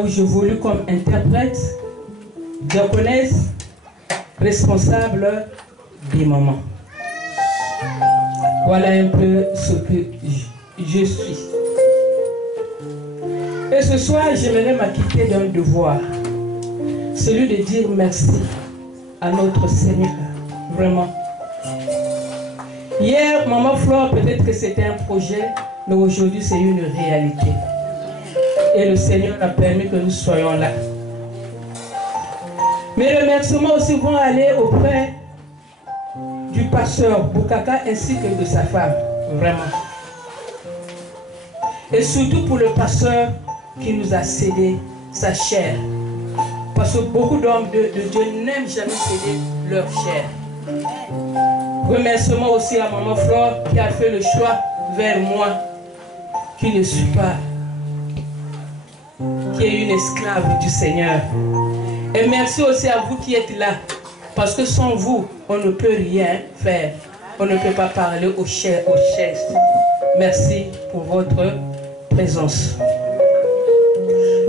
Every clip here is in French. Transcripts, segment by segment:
Où j'évolue comme interprète, diaconesse, responsable des mamans. Voilà un peu ce que je suis. Et ce soir, j'aimerais m'acquitter d'un devoir, celui de dire merci à notre Seigneur, vraiment. Hier, Maman Flore, peut-être que c'était un projet, mais aujourd'hui, c'est une réalité. Et le Seigneur a permis que nous soyons là. Mes remerciements aussi vont aller auprès du pasteur Boukaka ainsi que de sa femme, vraiment. Et surtout pour le pasteur qui nous a cédé sa chair. Parce que beaucoup d'hommes de Dieu n'aiment jamais céder leur chair. Remerciements aussi à Maman Flore qui a fait le choix vers moi, qui ne suis pas, qui est une esclave du Seigneur. Et merci aussi à vous qui êtes là, parce que sans vous, on ne peut rien faire. On ne peut pas parler aux chaises. Merci pour votre présence.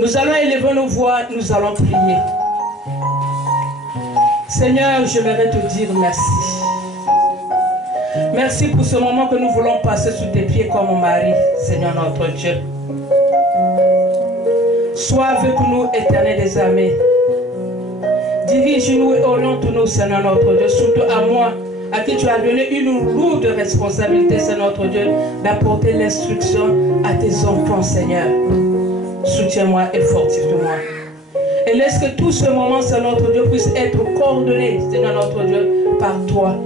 Nous allons élever nos voix, nous allons prier. Seigneur, j'aimerais te dire merci. Merci pour ce moment que nous voulons passer sous tes pieds comme mon mari, Seigneur notre Dieu. Sois avec nous, Éternel des armées. Dirige-nous et oriente-nous, Seigneur notre Dieu, surtout à moi, à qui tu as donné une lourde responsabilité, Seigneur notre Dieu, d'apporter l'instruction à tes enfants, Seigneur. Soutiens-moi et fortifie-moi. Et laisse que tout ce moment, Seigneur notre Dieu, puisse être coordonné, Seigneur notre Dieu, par toi.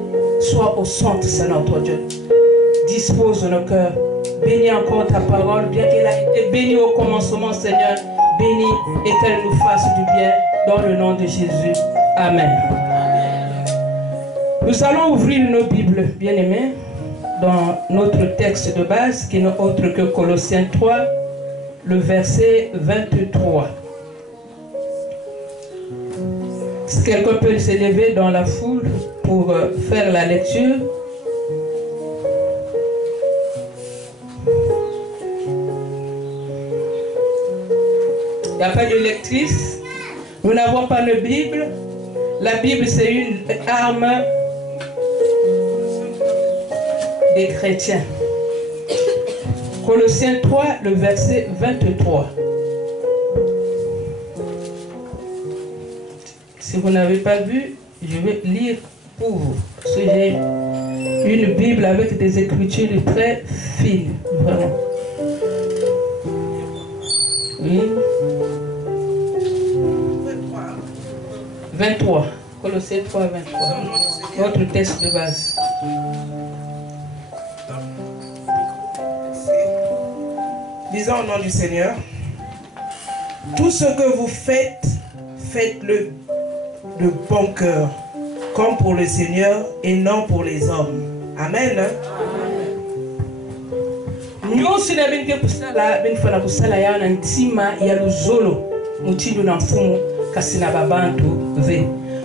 Sois au centre, Seigneur notre Dieu. Dispose de nos cœurs. Bénis encore ta parole, bien qu'elle a été bénie au commencement, Seigneur. Bénis et qu'elle nous fasse du bien dans le nom de Jésus. Amen. Nous allons ouvrir nos Bibles, bien-aimés, dans notre texte de base, qui n'est autre que Colossiens 3, le verset 23. Si quelqu'un peut s'élever dans la foule pour faire la lecture. Il n'y a pas de lectrice. Nous n'avons pas de Bible. La Bible, c'est une arme des chrétiens. Colossiens 3, le verset 23. Si vous n'avez pas vu, je vais lire pour vous. Parce que j'ai une Bible avec des écritures très fines, vraiment. Oui. 23. Colossiens 3, 23. Notre texte de base. Disons au nom du Seigneur. Tout ce que vous faites, faites-le de bon cœur, comme pour le Seigneur et non pour les hommes. Amen.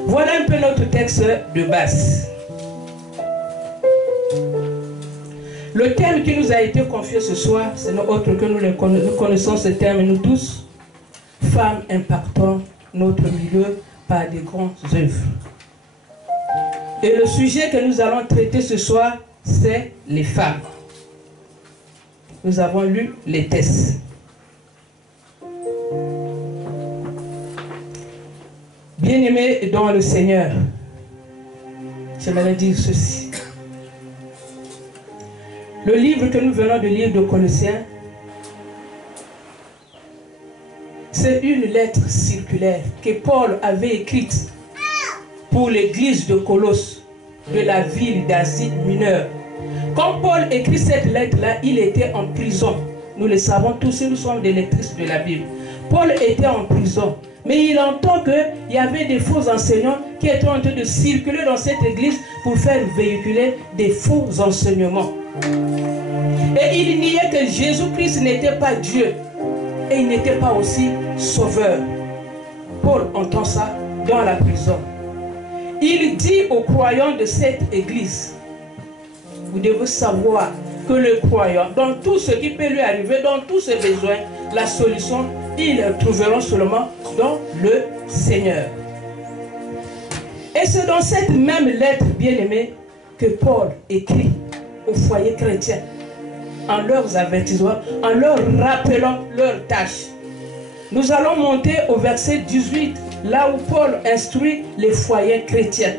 Voilà un peu notre texte de base. Le thème qui nous a été confié ce soir, c'est autre que nous connaissons ce terme, nous tous, femmes impactant notre milieu par des grandes œuvres. Et le sujet que nous allons traiter ce soir, c'est les femmes. Nous avons lu les textes. Bien-aimés dans le Seigneur, j'aimerais dire ceci. Le livre que nous venons de lire de Colossiens, c'est une lettre circulaire que Paul avait écrite pour l'église de Colosse, de la ville d'Asie mineure. Quand Paul écrit cette lettre-là, il était en prison. Nous le savons tous, nous sommes des lectrices de la Bible. Paul était en prison, mais il entend qu'il y avait des faux enseignants qui étaient en train de circuler dans cette église pour faire véhiculer des faux enseignements. Et il niait que Jésus-Christ n'était pas Dieu. Et il n'était pas aussi sauveur. Paul entend ça dans la prison. Il dit aux croyants de cette église, vous devez savoir que le croyant, dans tout ce qui peut lui arriver, dans tous ses besoins, la solution ils trouveront seulement dans le Seigneur. Et c'est dans cette même lettre, bien-aimée, que Paul écrit au foyer chrétien, en leurs avertissements, en leur rappelant leurs tâches. Nous allons monter au verset 18, là où Paul instruit les foyers chrétiens.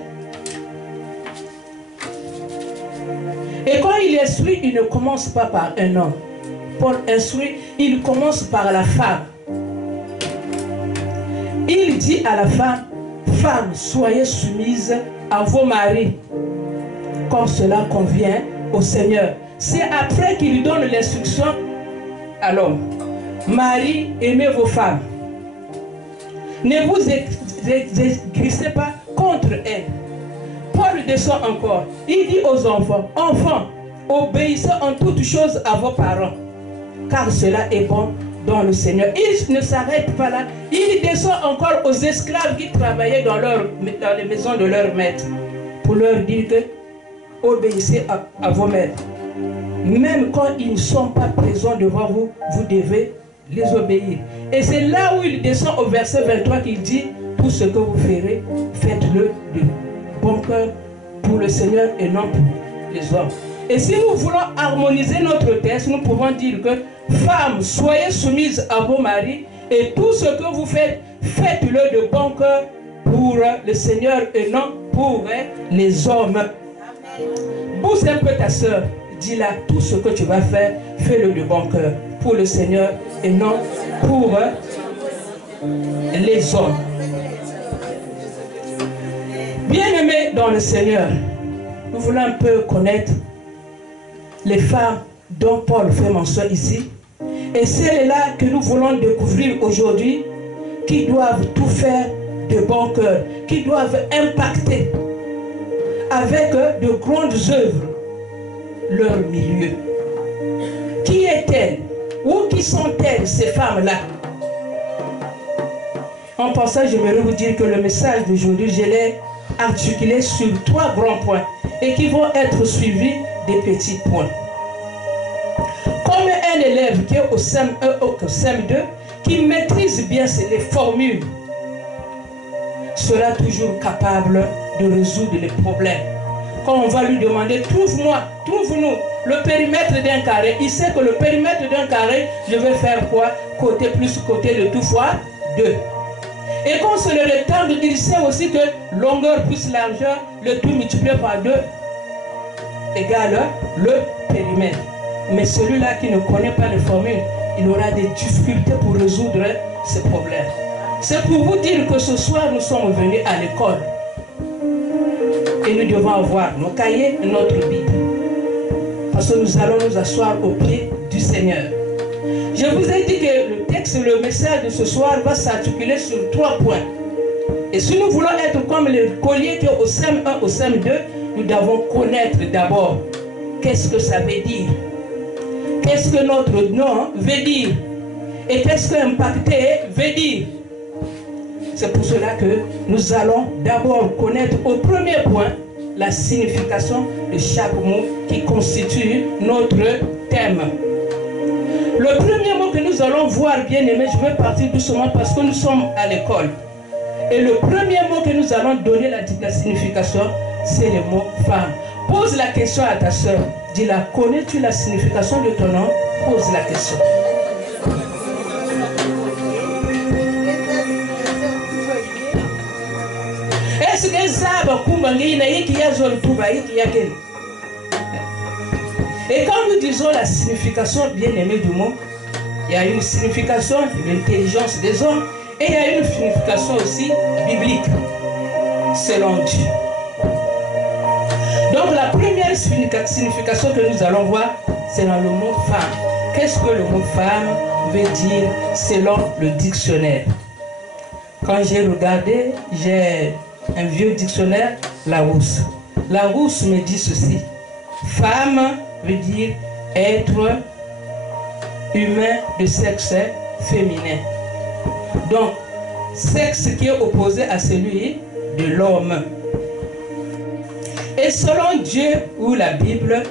Et quand il instruit, il ne commence pas par un homme. Paul instruit, il commence par la femme. Il dit à la femme, femmes, soyez soumises à vos maris, comme cela convient au Seigneur. C'est après qu'il donne l'instruction à l'homme. Marie, aimez vos femmes. Ne vous aigrissez pas contre elles. Paul descend encore. Il dit aux enfants, enfants, obéissez en toutes choses à vos parents, car cela est bon dans le Seigneur. Il ne s'arrête pas là. Il descend encore aux esclaves qui travaillaient dans les maisons de leur maître, pour leur dire que obéissez à vos maîtres. Même quand ils ne sont pas présents devant vous, vous devez les obéir. Et c'est là où il descend au verset 23 qu'il dit, tout ce que vous ferez, faites-le de bon cœur pour le Seigneur et non pour les hommes. Et si nous voulons harmoniser notre texte, nous pouvons dire que femmes, soyez soumises à vos maris et tout ce que vous faites, faites-le de bon cœur pour le Seigneur et non pour les hommes. Pousse un peu ta soeur, dis-la, tout ce que tu vas faire, fais-le de bon cœur pour le Seigneur et non pour les hommes. Bien-aimés dans le Seigneur, nous voulons un peu connaître les femmes dont Paul fait mention ici, et celles-là que nous voulons découvrir aujourd'hui, qui doivent tout faire de bon cœur, qui doivent impacter avec de grandes œuvres leur milieu. Qui est-elle? Où qui sont-elles, ces femmes-là? En passant, j'aimerais vous dire que le message d'aujourd'hui, je l'ai articulé sur 3 grands points et qui vont être suivis des petits points. Comme un élève qui est au CM1 ou au CM2, qui maîtrise bien les formules, sera toujours capable de résoudre les problèmes. Quand on va lui demander, trouve-moi, trouve-nous le périmètre d'un carré, il sait que le périmètre d'un carré, je vais faire quoi? Côté plus côté de tout fois 2. Et quand c'est le rectangle, il sait aussi que longueur plus largeur, le tout multiplié par 2 égale le périmètre. Mais celui-là qui ne connaît pas les formules, il aura des difficultés pour résoudre ces problèmes. C'est pour vous dire que ce soir, nous sommes venus à l'école. Et nous devons avoir nos cahiers et notre Bible. Parce que nous allons nous asseoir au pied du Seigneur. Je vous ai dit que le texte, le message de ce soir va s'articuler sur 3 points. Et si nous voulons être comme les colliers qui sont au CM1, au CM2, nous devons connaître d'abord qu'est-ce que ça veut dire. Qu'est-ce que notre nom veut dire. Et qu'est-ce que impacter veut dire. C'est pour cela que nous allons d'abord connaître au premier point la signification de chaque mot qui constitue notre thème. Le premier mot que nous allons voir, bien aimé, je vais partir doucement parce que nous sommes à l'école. Et le premier mot que nous allons donner la signification, c'est le mot femme. Pose la question à ta soeur. Dis-la, connais-tu la signification de ton nom? Pose la question. Est-ce que ça va couper? Et quand nous disons la signification bien aimée du mot, il y a une signification de l'intelligence des hommes et il y a une signification aussi biblique, selon Dieu. Donc la première signification que nous allons voir, c'est dans le mot femme. Qu'est-ce que le mot femme veut dire selon le dictionnaire? Quand j'ai regardé, j'ai un vieux dictionnaire, Larousse. Larousse me dit ceci. Femme veut dire être humain de sexe féminin. Donc, sexe qui est opposé à celui de l'homme. Et selon Dieu ou la Bible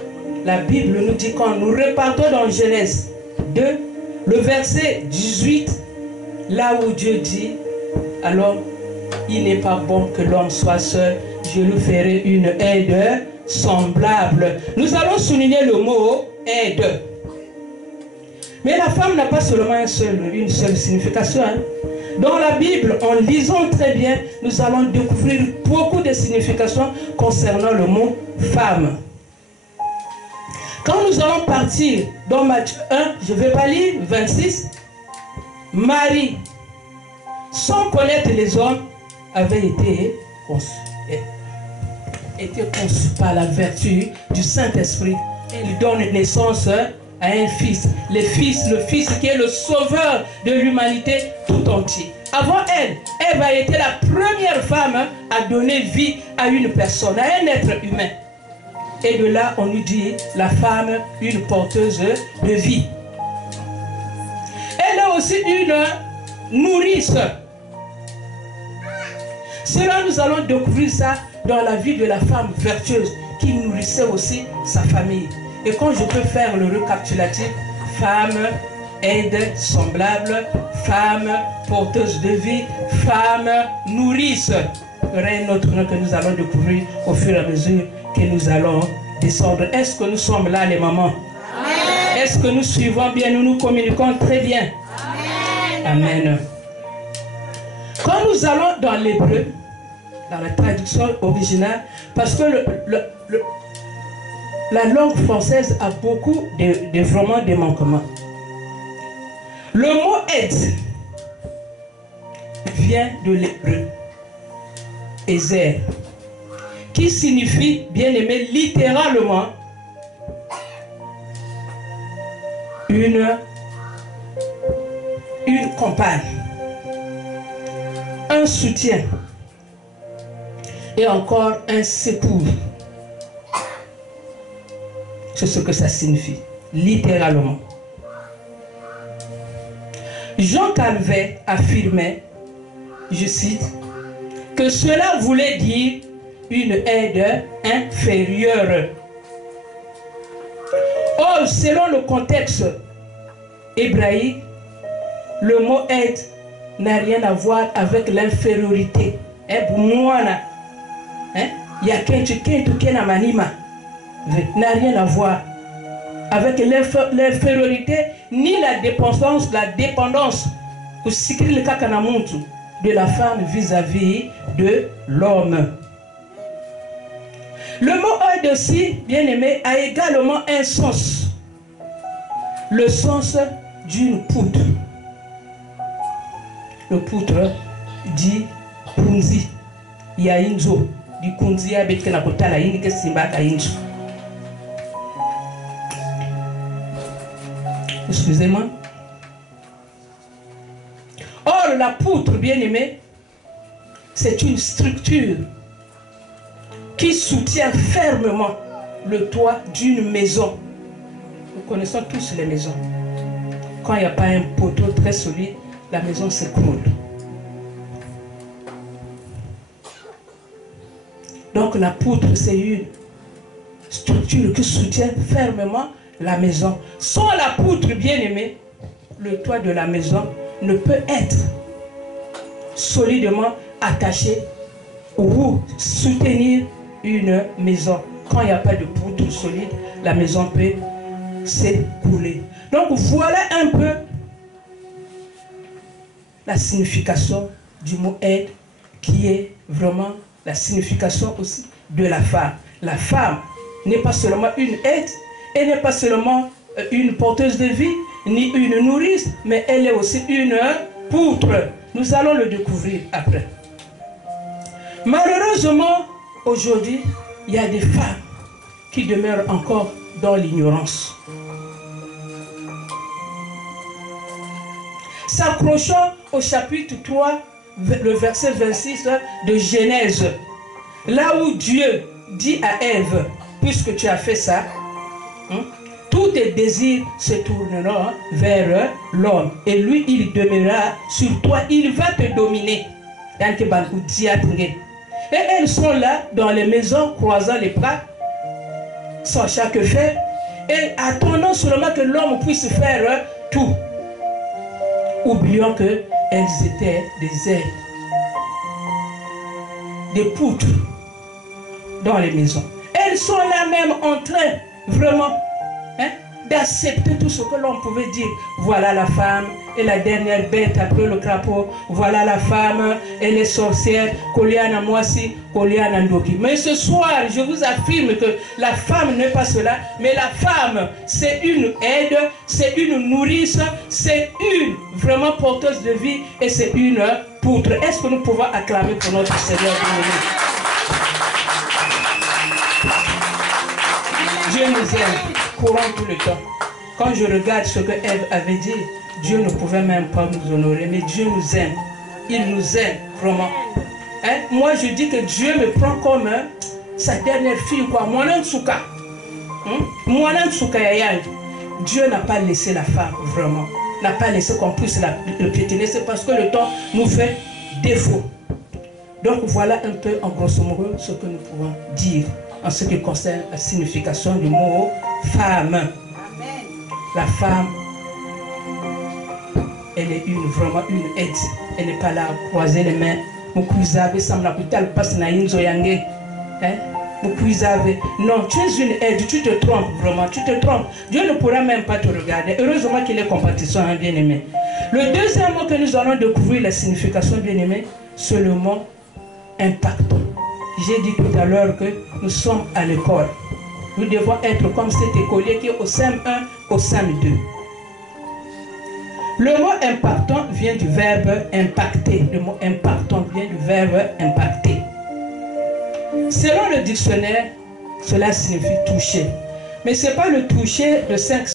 nous dit quand nous repartons dans Genèse 2, le verset 18 Là où Dieu dit, alors il n'est pas bon que l'homme soit seul, je lui ferai une aide semblable. Nous allons souligner le mot aide. Mais la femme n'a pas seulement une seule signification. Hein. Dans la Bible, en lisant très bien, nous allons découvrir beaucoup de significations concernant le mot femme. Quand nous allons partir dans Matthieu 1, je ne vais pas lire, 26, Marie, sans connaître les hommes, avait été conçue par la vertu du Saint-Esprit. Elle donne naissance à un fils. Le fils qui est le sauveur de l'humanité tout entier. Avant elle, Ève a été la première femme à donner vie à une personne, à un être humain. Et de là, on nous dit la femme, une porteuse de vie. Elle est aussi une nourrice. Cela, nous allons découvrir ça dans la vie de la femme vertueuse qui nourrissait aussi sa famille. Et quand je peux faire le récapitulatif, femme, aide semblable, femme, porteuse de vie, femme, nourrice. Il y aura un autre nom que nous allons découvrir au fur et à mesure que nous allons descendre. Est-ce que nous sommes là, les mamans? Est-ce que nous suivons bien, nous nous communiquons très bien? Amen. Amen. Quand nous allons dans l'hébreu, dans la traduction originale, parce que la langue française a beaucoup vraiment de manquements. Le mot aide vient de l'hébreu, Ezer, qui signifie, bien aimé, littéralement une compagne, un soutien et encore un secours. C'est ce que ça signifie, littéralement. Jean Calvin affirmait, je cite, que cela voulait dire une aide inférieure. Or, selon le contexte hébraïque, le mot aide n'a rien à voir avec l'infériorité. N'a rien à voir avec l'infériorité ni la dépendance de la femme vis-à-vis de l'homme. Le mot aide aussi, bien aimé, a également un sens. Le sens d'une poutre. Le poutre dit kunzi. Yainzo. Du kunzi avec la kotala yinike simba kainzo. Excusez-moi. Or, la poutre, bien aimée, c'est une structure qui soutient fermement le toit d'une maison. Nous connaissons tous les maisons. Quand il n'y a pas un poteau très solide, la maison s'écroule. Donc la poutre, c'est une structure qui soutient fermement la maison. Sans la poutre, bien aimée, le toit de la maison ne peut être solidement attaché ou soutenir une maison. Quand il n'y a pas de poutre solide, la maison peut s'écrouler. Donc voilà un peu la signification du mot aide, qui est vraiment la signification aussi de la femme. La femme n'est pas seulement une aide, elle n'est pas seulement une porteuse de vie, ni une nourrice, mais elle est aussi une poutre. Nous allons le découvrir après. Malheureusement, aujourd'hui, il y a des femmes qui demeurent encore dans l'ignorance. S'accrochant au chapitre 3, le verset 26 de Genèse, là où Dieu dit à Ève, puisque tu as fait ça, tous tes désirs se tourneront vers l'homme. Et lui, il demeurera sur toi. Il va te dominer. Et elles sont là, dans les maisons, croisant les bras, sans chaque fait, et attendant seulement que l'homme puisse faire tout. Oublions que elles étaient des aides, des poutres dans les maisons. Elles sont là même en train, vraiment, d'accepter tout ce que l'on pouvait dire. Voilà la femme et la dernière bête après le crapaud. Voilà la femme et les sorcières. Koliana Moisi, Koliana Ndoki. Mais ce soir, je vous affirme que la femme n'est pas cela. Mais la femme, c'est une aide, c'est une nourrice, c'est une vraiment porteuse de vie et c'est une poutre. Est-ce que nous pouvons acclamer pour notre Seigneur bien-aimé? Dieu nous aime, courant tout le temps. Quand je regarde ce que Ève avait dit, Dieu ne pouvait même pas nous honorer, mais Dieu nous aime. Il nous aime, vraiment. Moi, je dis que Dieu me prend comme sa dernière fille, quoi. Dieu n'a pas laissé la femme, vraiment. N'a pas laissé qu'on puisse le piétiner. C'est parce que le temps nous fait défaut. Donc, voilà un peu, en grosso modo, ce que nous pouvons dire en ce qui concerne la signification du mot femme. Amen. La femme, elle est vraiment une aide. Elle n'est pas là à croiser les mains. Non, tu es une aide, tu te trompes vraiment, tu te trompes. Dieu ne pourra même pas te regarder. Heureusement qu'il est compatissant, hein, bien-aimé. Le deuxième mot que nous allons découvrir la signification, bien-aimé, c'est le mot impactant. J'ai dit tout à l'heure que nous sommes à l'école. Nous devons être comme cet écolier qui est au CM1, au CM2. Le mot impactant vient du verbe impacter. Le mot impactant vient du verbe impacter. Selon le dictionnaire, cela signifie toucher. Mais ce n'est pas le toucher de 5